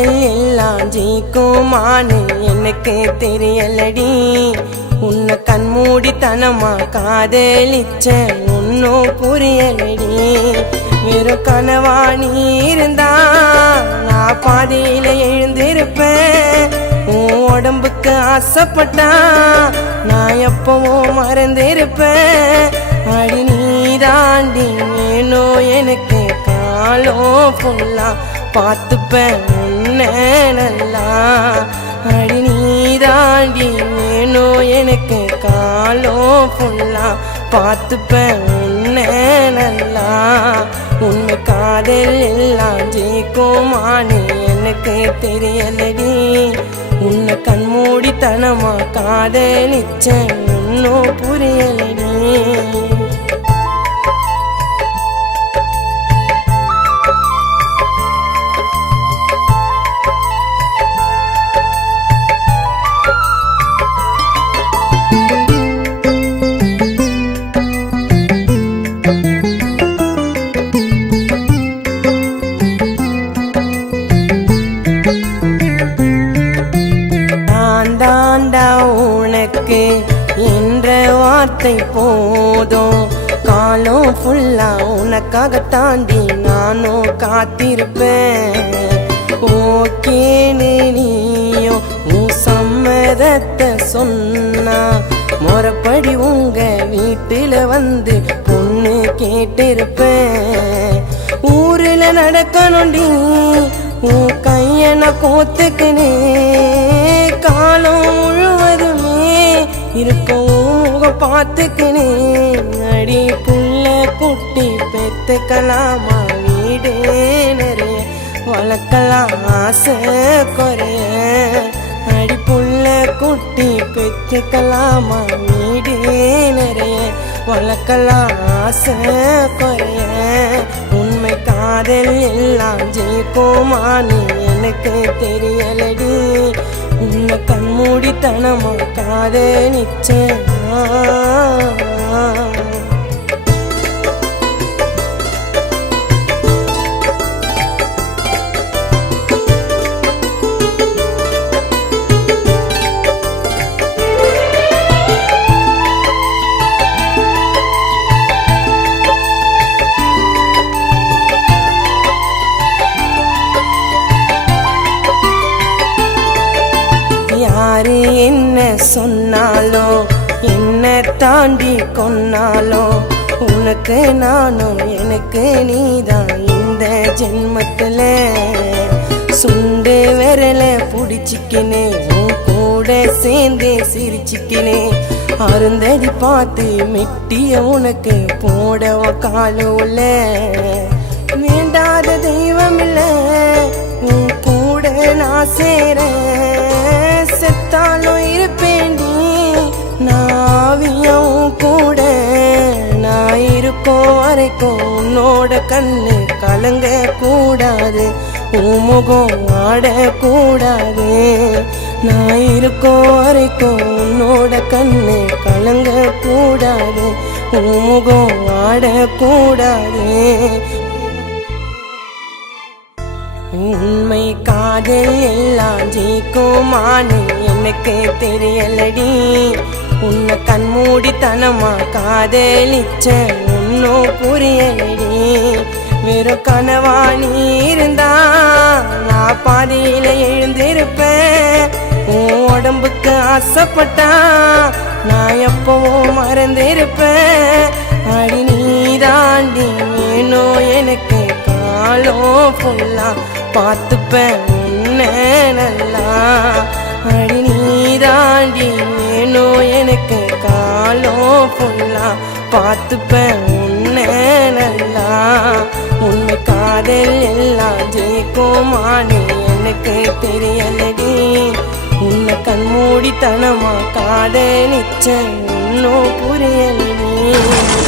எல்லாம் ஜெயிக்குமான்னு எனக்கு தெரியலடி. உன்னை கண்மூடித்தனமா காதலிச்ச ஒன்னும் புரியலடி. வெறும் கனவா நீ இருந்தா நான் பாதியில எழுந்திருப்பேன். உன் உடம்புக்கு ஆசைப்பட்டா நான் எப்பவும் மறந்திருப்பேன். அடி நீ தாண்டி வேணும் எனக்கு காலம் ஃபுல்லா பார்த்துப்பேன் உன்னை நல்லா. அடி நீ தாண்டி வேணும் எனக்கு காலம் ஃபுல்லா பார்த்துப்பேன் உன்னை நல்லா. உண்மை காதல் எல்லாம் ஜெயிக்குமான்னு எனக்கு தெரியலடி. உன்னை கண்மூடித்தனமா காதலிச்சேன் ஒன்னும் புரியலடி. உனக்கு என்ற வார்த்தை போதும். காலம் ஃபுல்லா உனக்காக தாண்டி நானும் காத்திருப்பேன். ஓகேன்னு நீயும் உன் சம்மதத்தை சொன்னா முறைப்படி உங்க வீட்டுல வந்து பொண்ணு கேட்டிருப்பேன். ஊருல நடக்கணும்டி உன் கையன கோத்துக்குனே. காலம் முழுவதுமே இருக்கவும் பார்த்துக்கினே. அடி புள்ள குட்டி பெத்துக்கலாமா வீடு நிறைய வளர்க்கலாம் ஆசை குறைய. அடி புள்ள குட்டி பெத்துக்கலாமா வீடு நிறைய வளர்க்கலாம் ஆசை குறைய. உண்மை காதல் எல்லாம் ஜெயிக்குமான்னு எனக்கு தெரியலடி. உன்னை கண்மூடித்தனமா காதலிச்சேன். யாரு என்ன சொன்னாலோ என்ன தாண்டி கொன்னாலோ உனக்கு நானும் எனக்கு நீதான் இந்த ஜென்மத்துல. சுண்டு விரல புடிச்சிக்கினே உன் கூட சேர்ந்தே சிரிச்சிக்கினே. அருந்ததி பார்த்து மெட்டிய உனக்கு போடவ காலோல. வேண்டாத தெய்வம் இல்ல உன் கூட நான் சேரேன். செத்தாலும் இருப்பேண்டி நாவியும் கூட. நான் இருக்கும் வரைக்கும் உன்னோட கண்ணு கலங்க கூடாது. உன் முகம் ஆடக்கூடாது. நான் இருக்கும் வரைக்கும் உன்னோட கண்ணு கலங்க கூடாது. உன் முகம் ஆடக்கூடாது. உண்மை காதல் எல்லாம் ஜெயிக்குமான்னு எனக்கு தெரியலடி. உன்னை கண்மூடித்தனமா காதலிச்ச ஒன்னும் புரியலடி. வெறும் கனவா நீ இருந்தா நான் பாதியில எழுந்திருப்பேன். உன் உடம்புக்கு ஆசைப்பட்டா நான் எப்பவும் மறந்திருப்பேன். அடி நீ தாண்டி வேணும் எனக்கு காலம் ஃபுல்லா பார்த்துப்பேன் உன்னை நல்லா. அடி நீ தாண்டி வேணும் எனக்கு காலம் ஃபுல்லா பார்த்துப்பேன் உன்னை நல்லா. உன்னை காதல் எல்லாம் ஜெயிக்குமான்னு எனக்கு தெரியலடி. உன்னை கண்மூடித்தனமா காதலிச்சேன் இன்னும் புரியலடி.